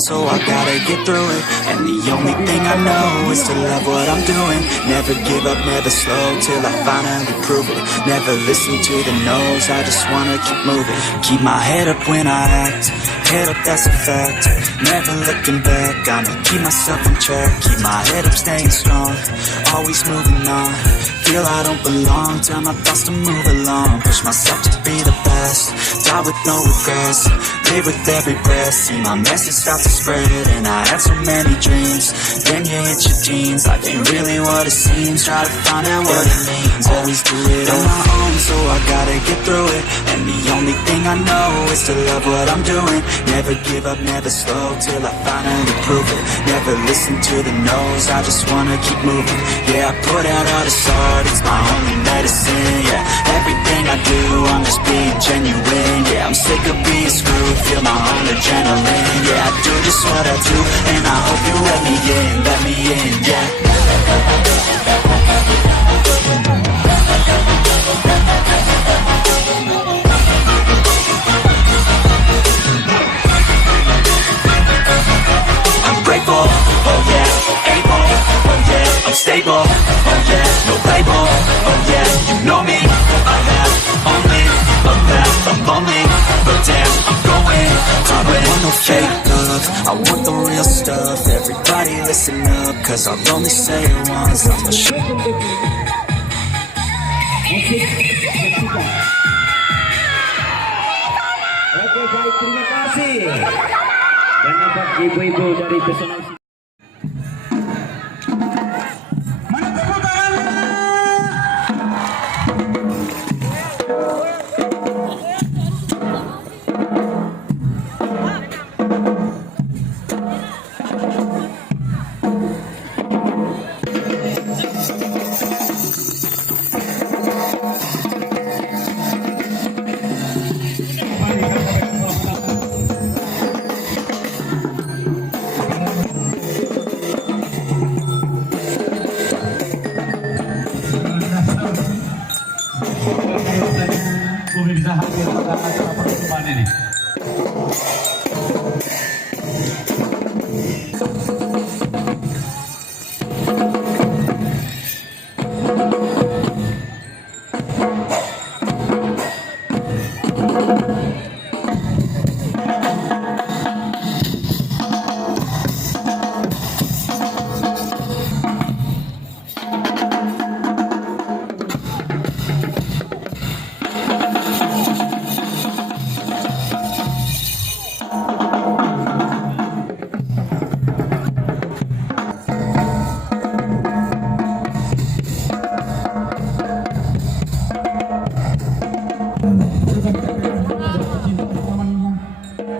so I gotta get through it. And the only thing I know is to love what I'm doing. Never give up, never slow, till I finally prove it. Never listen to the no's, I just wanna keep moving. Keep my head up when I act, head up, that's a fact. Never looking back, I'ma keep myself in check. Keep my head up, staying strong, always moving on. Feel I don't belong, tell my thoughts to move along. Push myself to be the best, die with no regrets. Live with every breath, see my message start to spread. And I had so many dreams, then you hit your teens. Life ain't really what it seems, try to find out what it means. Always do it on my own, so I gotta get through it. And the only thing I know is to love what I'm doing. Never give up, never slow, till I finally prove it. Never listen to the no's, I just wanna keep moving. Yeah, I put out all this art, it's my only medicine. Yeah, everything I do, I'm just being genuine. Yeah, I'm sick of being screwed, feel my own adrenaline. Yeah, I do just what I do, and I hope you let me in, yeah. I'm grateful, oh yeah, able, oh yeah, I'm stable, oh yeah, no label, oh yeah, you know me, I have only a path, I'm lonely, but damn, I'm going to win. I want no fake love, I want the real stuff. Everybody listen up, cause I'll only say it once. I'm a Oke, baik, terima kasih. Dan nampak ibu-ibu dari personal. Bisa hadir pada acara pertemuan ini.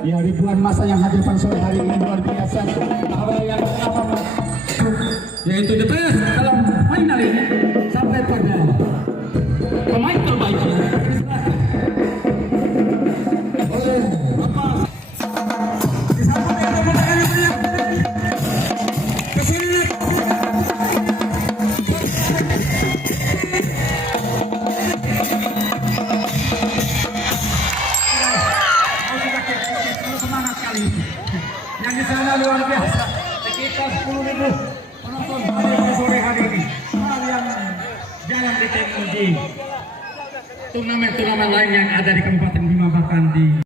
Ya, ribuan masa yang hadir pada sore hari ini luar biasa. Yang pertama yaitu the best dalam final ini sampai pada pemain terbaik oleh Bapak. Disambut dengan tepuk tangan yang meriah. Kesini. Yang di sana luar biasa, sekitar 10.000 penonton hadir pada sore hari ini. Hal yang jalan di teknologi turnamen-turnamen lain yang ada di Kabupaten Bima, bahkan di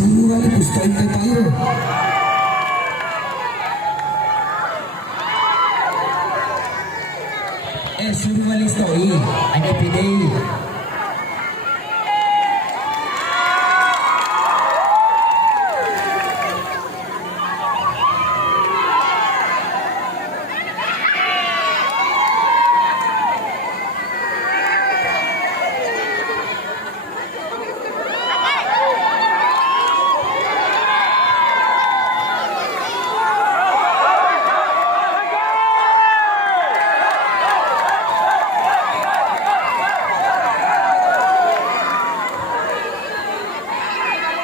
Sekaligus tayo. suruh malistoi, ada pedai.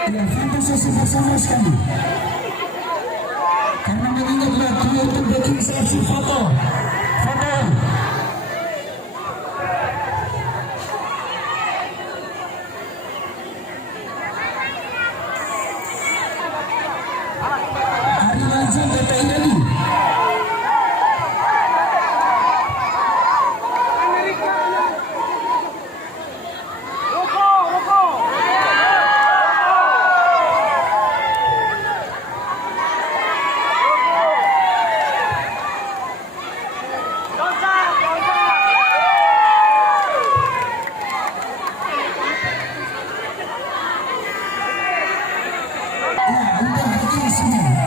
Ya, sesi bersama sekali. Karena mengingat waktu untuk bikin sesi foto. Hari langsung kita ini.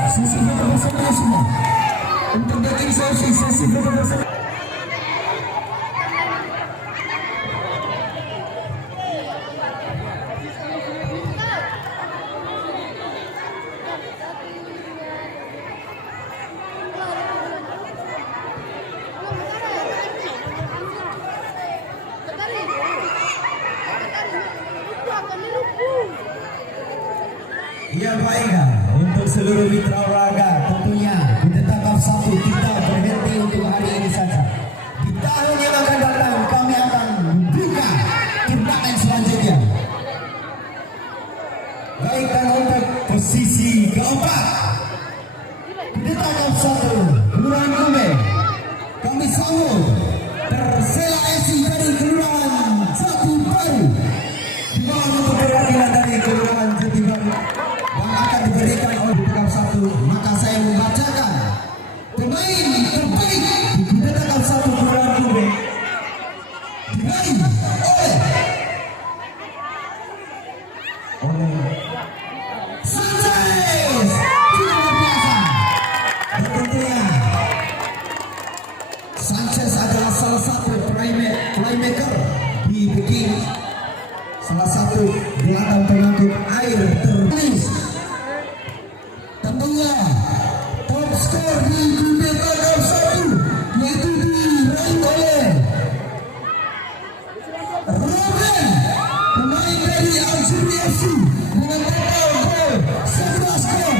Sesi foto bersama semua. Untuk bikin sesi foto bersama. Ya baiklah, untuk seluruh mitra olahraga tentunya Kudeta Cup 1 kita berhenti untuk hari ini saja. Di tahun yang akan datang kami akan membuka turnamen selanjutnya. Baik, dan untuk posisi keempat Kudeta Cup 1 Kelurahan Gombe, kami sambut Persela SC dari Kelurahan Jati Baru. Di bawah untuk perwakilan dari Kelurahan Jati Baru akan diberikan oleh Kudeta Cup 1. Maka saya membacakan pemain terbaik di Kudeta Cup 1 Kelurahan Gombe diraih oleh Sanchez, luar biasa. Dan tentunya Sanchez adalah salah satu playmaker di bikin salah satu gelandang pengangkut air termanis. Tentunya top skor di Kudeta Cup 1 yaitu diraih oleh Robin, pemain dari Algeria FC dengan total gol 11 gol.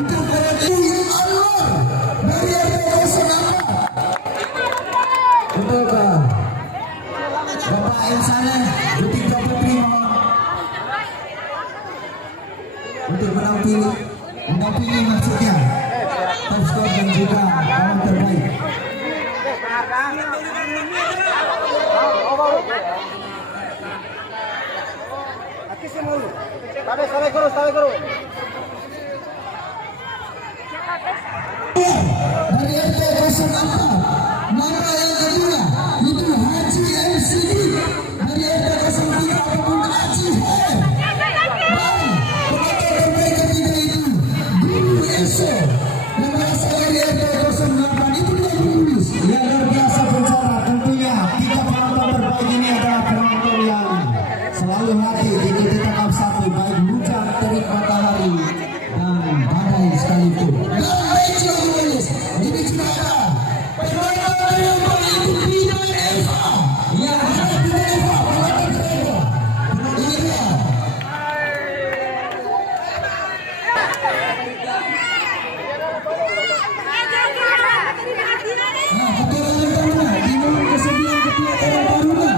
Untuk Kudeta Anwar dari RT 04. Untuk Bapak Insana Butik Putri untuk mendampingi maksudnya top skor dan juga kawan terbaik. Dari RT 04 nama yang kedua itu Haji MCD, dari RT 03 ataupun Haji H. Dan penonton terbaik ketiga itu Guru Eso yang berasal dari RT 08 itu dia lulus. Yang luar biasa pencara. Tentunya tiga penonton terbaik ini adalah penonton yang selalu hadir di Kudeta Cup 1 baik hujan, terik matahari dan badai sekalipun. Dan baik juga lulus. Ini juga ada penonton yang paling tidak Eva. Ya, tidak Eva, penonton Eva. Ini dia. Nah, ketua yang pertama, di nomor ke-9 ketua yang Taruna.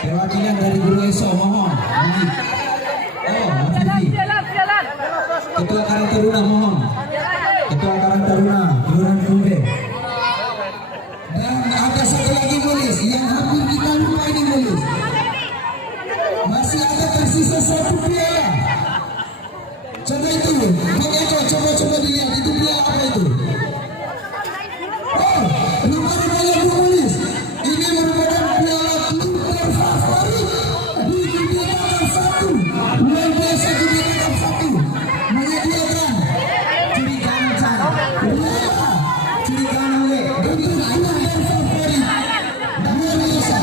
Perwakilan dari Guru ESO mohon naik. Oh, Mas Ketua Karang Taruna mohon. Ketua Karang Taruna Kelurahan Kumbe. Dan ada satu lagi mulis yang hampir kita lupa ini mulis. Masih ada tersisa satu piala. Coba itu, Bang Eko, coba dilihat itu piala apa itu? Oh, rupanya mulis. Ini merupakan piala klub terfavorit di Kudeta satu. Luar biasa Kudeta satu menyediakan ciri kancah, ciri kanale untuk klub terfavorit. Luar biasa.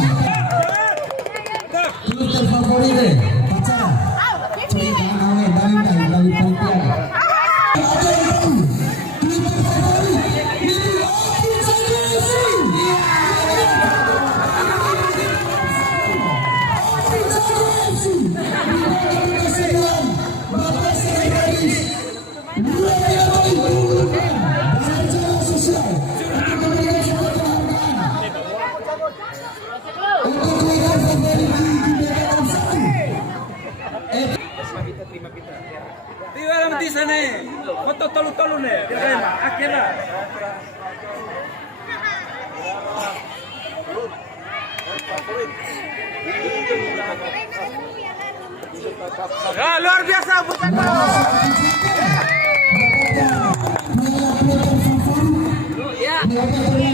Klub terfavorit deh, baca ciri kanale dari Pontianak. Ada yang tahu klub terfavorit ini di sana foto tolu nih akhirnya ya, luar biasa bukan ya.